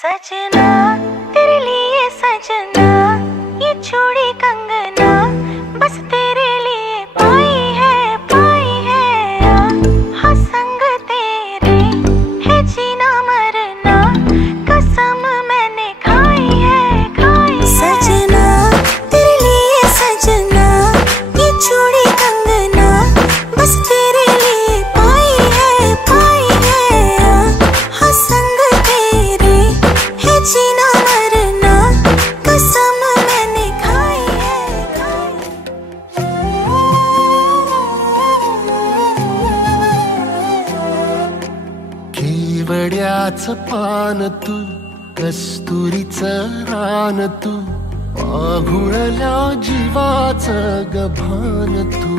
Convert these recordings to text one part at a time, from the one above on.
सजना तेरे लिए सजना, ये चूड़ी कंगना बस तेरे लिए पाई है हाँ संग तेरे है जीना मरना, कसम मैंने खाई है सजना तेरे लिए सजना, ये चूड़ी कंगना बस तेरे लिए पाई है हाँ संग तेरे है जीना मरना, कसम मैंने खाई है केवड्याचं पान तू, कस्तुरीचं रान तू, आघुळल्या जीवाचं गभान तू.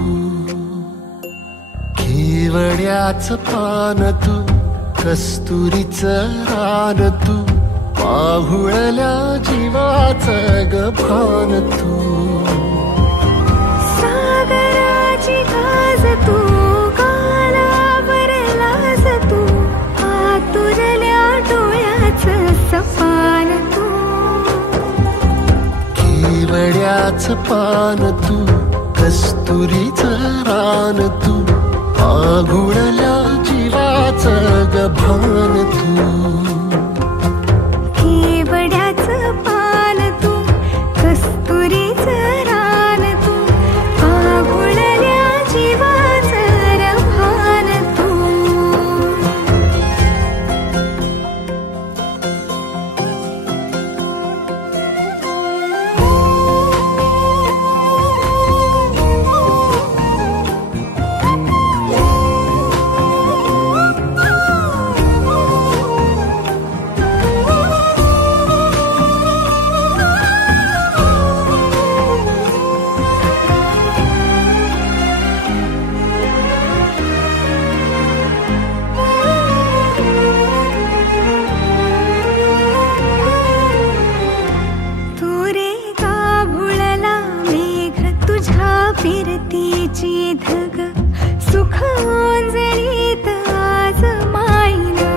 केवड्याचं पान तू, कस्तुरीचं रान तू, आघुळल्या जीवाचं गभान तू. सागराची गाज तू, गालावर लाज तू, आतुरल्या डोळ्याचं सपान तू. केवड्याचं पान तू, कस्तुरीचं रान तू, आघुळल्या जीवाचं गभान तू. केवड्याचं पान तू, कस्तुरीचं रान तू, आघुळल्या जीवाचं रभान तू. फिरतीची धग सुख ओंजळीत आज मायना,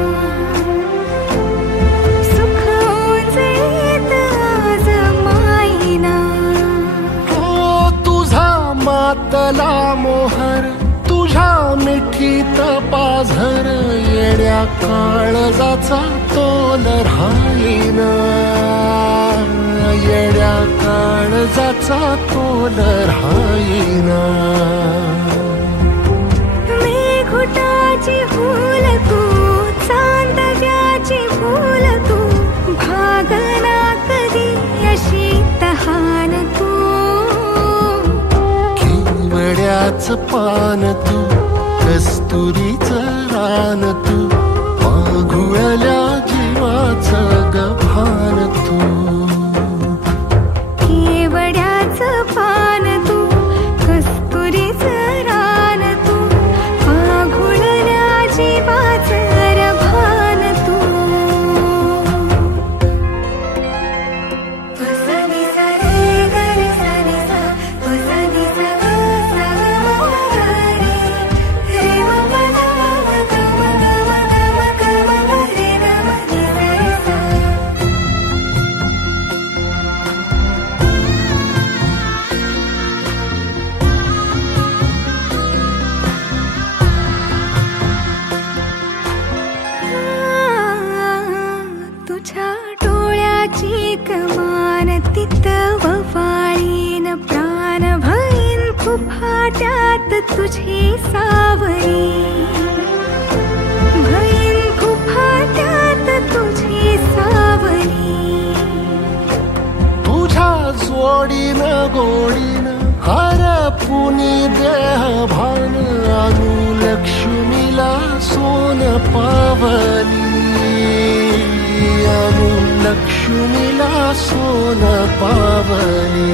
सुख ओंजळीत आज मायना. हो तुझा मातला मोहर, तुझ्या मिठीत पाझर, येड्या काळजाचा तोल राहीना, येड्या काळजाचा तोल राहीना. मेघुटाची फूल तू, चांदव्याची फूल तू, भागना कधी अशी तहान तू. केवड्याचं पान तू, कस्तुरीचं रान तू, आघुळल्या जीवाचं गभान तू. केवड्याचं पान तू, कस्तुरीचं रान तू, आघुळल्या जीवाचं रभान तू. सा नि सा रे ग रे सा नि सा, सा नि सा ग सा ग म ग रे, रे म ग ग म ग म ग म ग म रे ग म नि सा रे सा. तुझ्या डोळ्याची कमान तित ववाळीन, प्राण भईन फुफाट्यात तुझी सावरी, भईन फुफाट्यात तुझी सावरी. तुझ्या जोडीनं गोडीनं हरपुनी देह भान, अनुलक्ष्मीला सोन पावली, अनुलक्ष्मीला सोन पावली.